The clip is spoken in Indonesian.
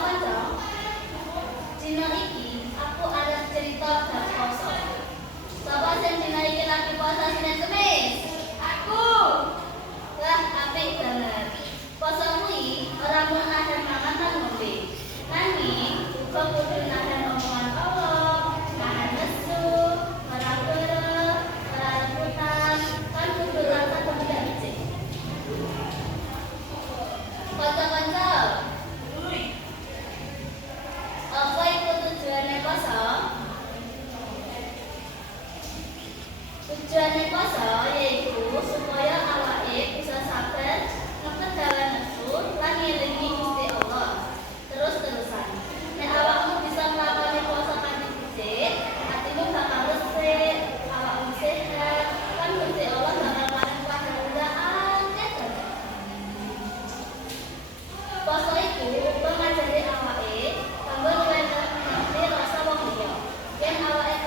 Madra Dina iki aku ada cerita gak kosong. Bapak sing dina iki lagi puasa Senin Kemis. Aku. Wah apik banget. Posomu iki ora mung ada mangan lan ngombe Nanging uga kudu Rasa itu mengajari awake kanggo nyeleneh rasa wong liya. Yen e